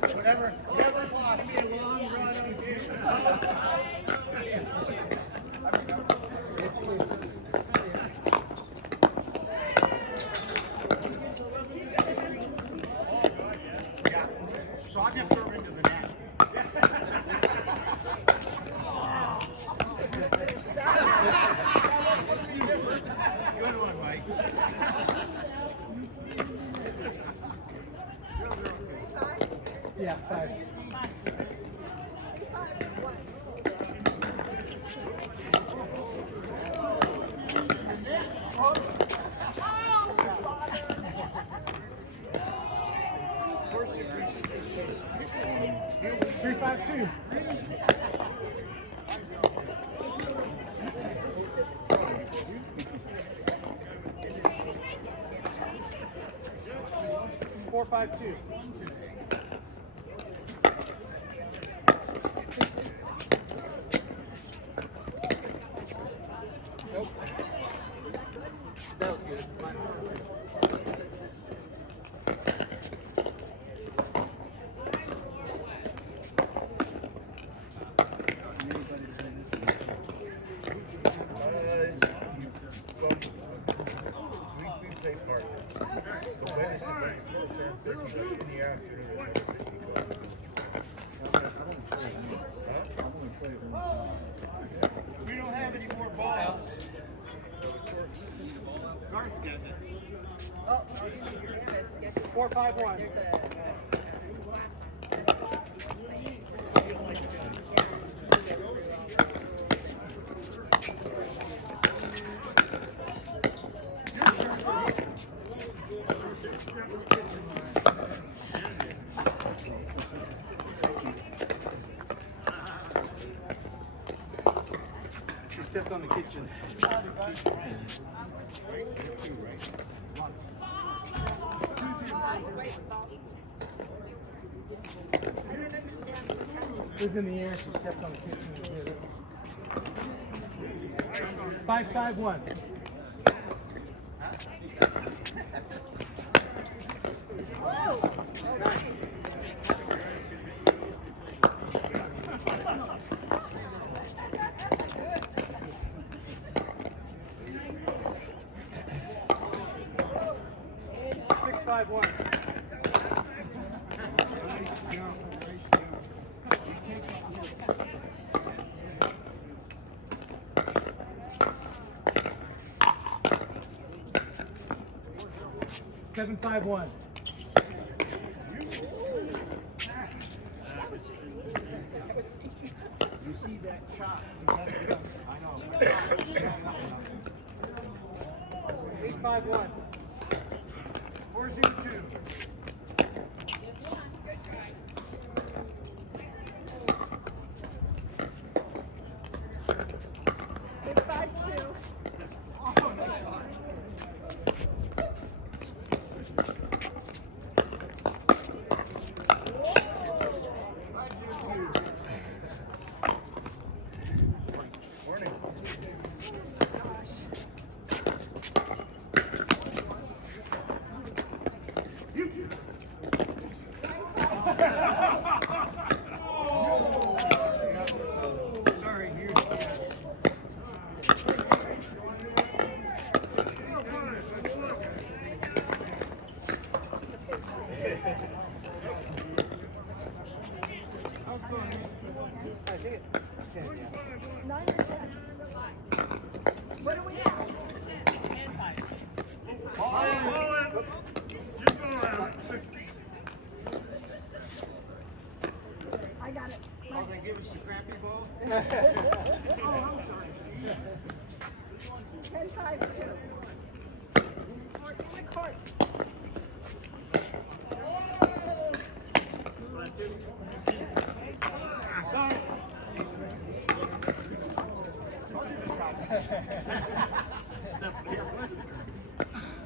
Whatever's lost. Be a long run on here. Yeah. So I'll just serve into the net. Good one, Mike. Yeah, 5. Three, 5, 2. Four, 5, 2. Nope. That was good. We don't have any more balls. Garth gets it. Oh, 4, 5, 1. There's a She stepped on the kitchen. It was in the air. She stepped on the kitchen and hit it. 5, 5, 1. Six, 5, 1. 7, 5, 1. You see that shot? I know. 8, 5, 1. 4, 0, 2. What do we have? 10 and 5. I got it. Oh, they give us the crappy ball? Oh, I'm sorry. 10, 5, 2. Or in the cart.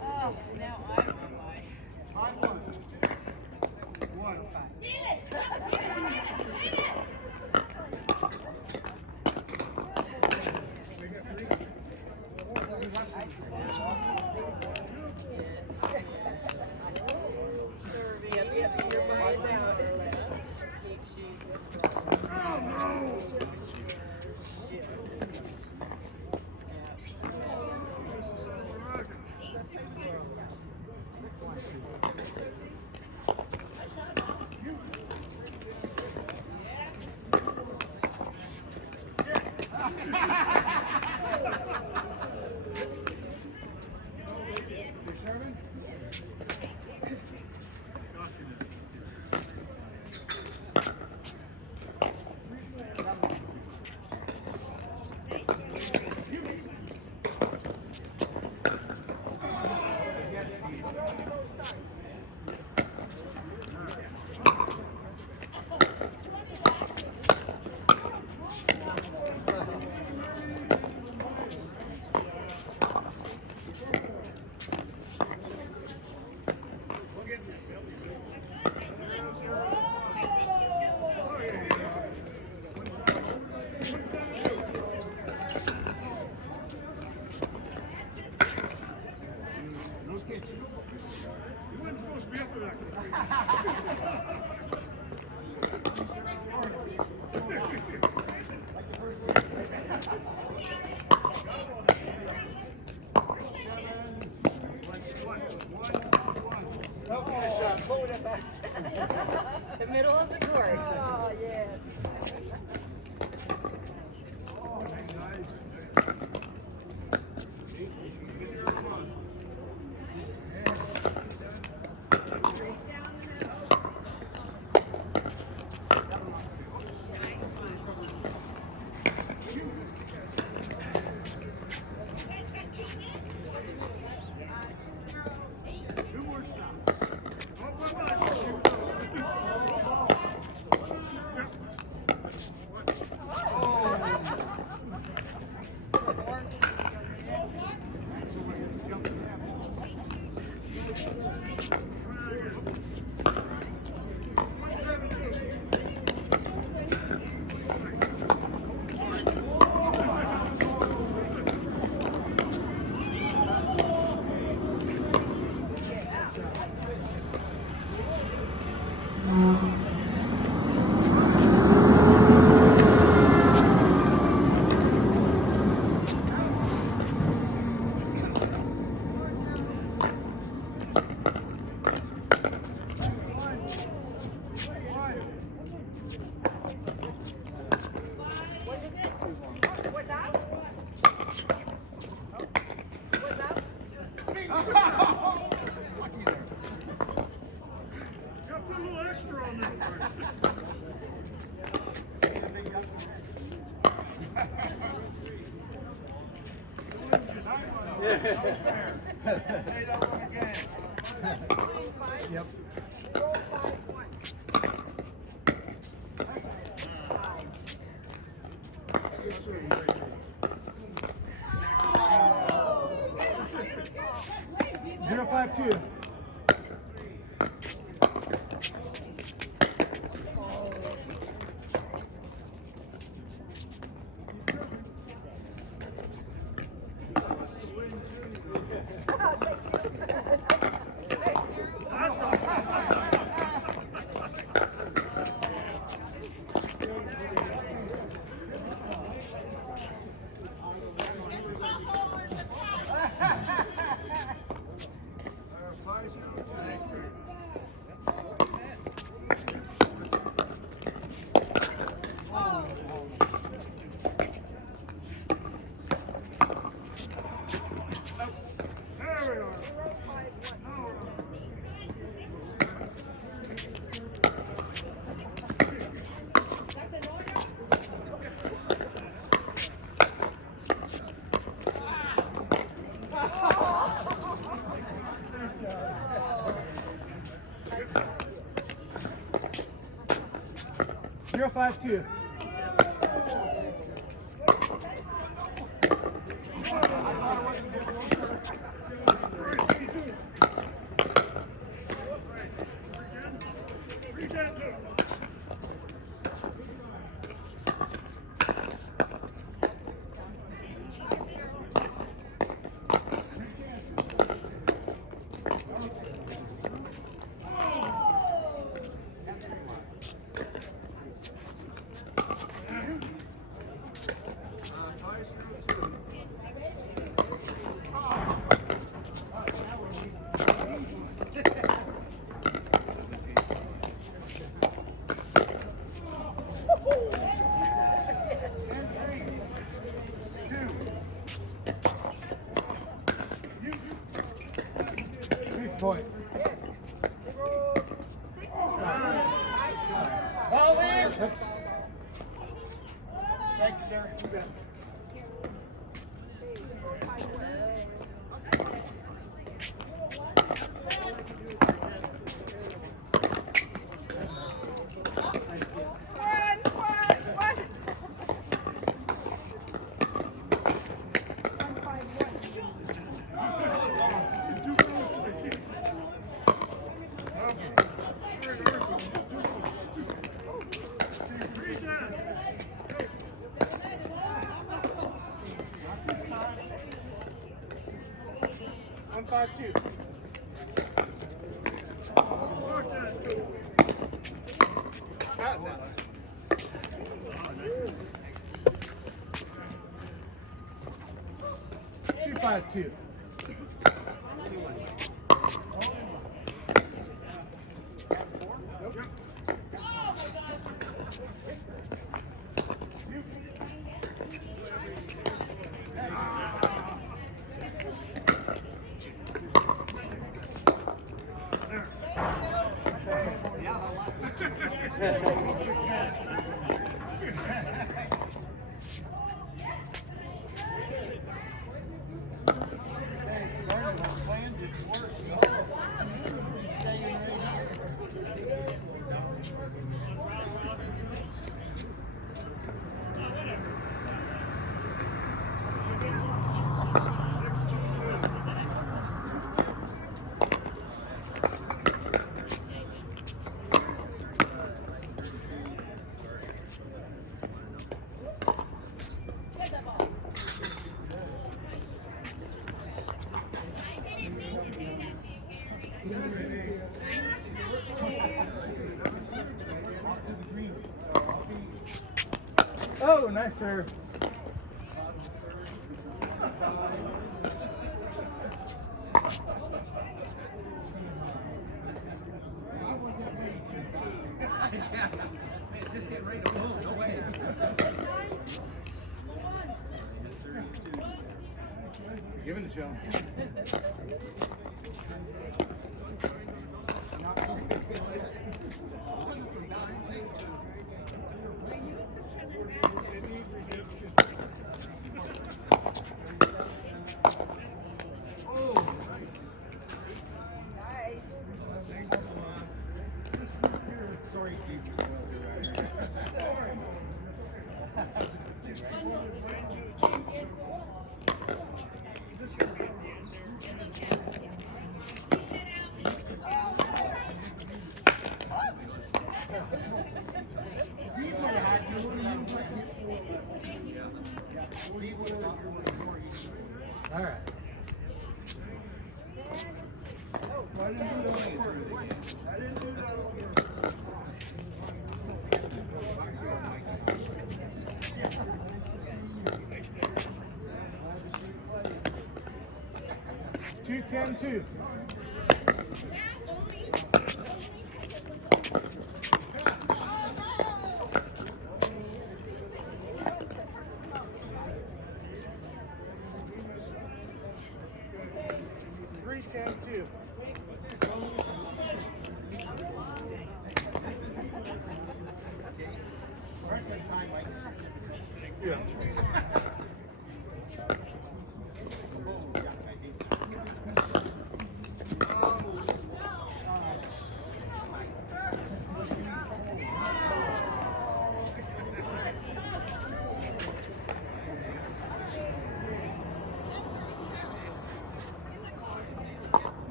Oh, now I'm on my. 5, 1. 1, 5. Get it! Get it! Serving at the end of your eyes out. middle of the court. Oh, yes. Yep. 0-5-2. Zero 5-2. Point. Ball in. Thank you, sir. One 5-2. How's that? 2-5-2. Oh, nice serve. It's just getting ready to move. No way. Give it a show. Sorry, Steve. All right. Why didn't you do that? I didn't do that. 2-10-2. Yeah.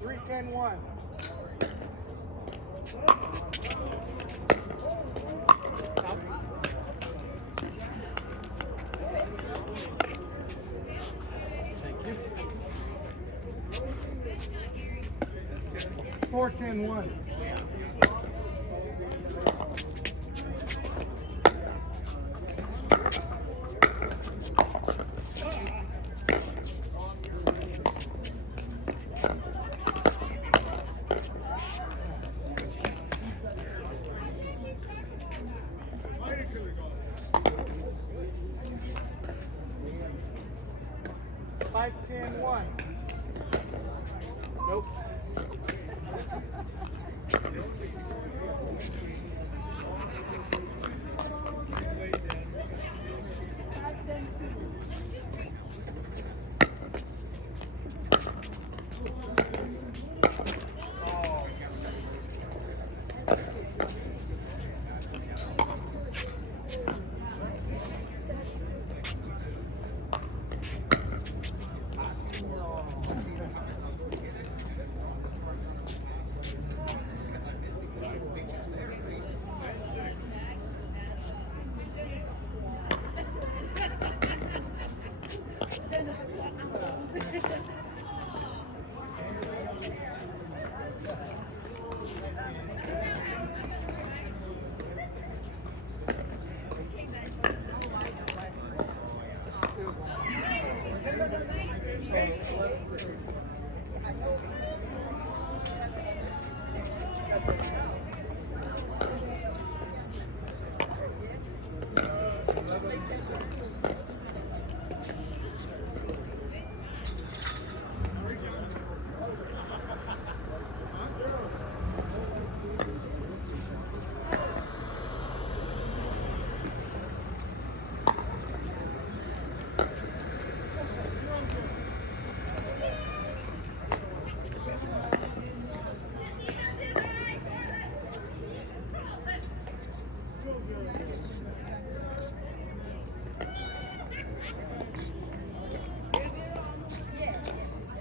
Three, 10-1. Four, 10-1. Five, 10-1. Nope.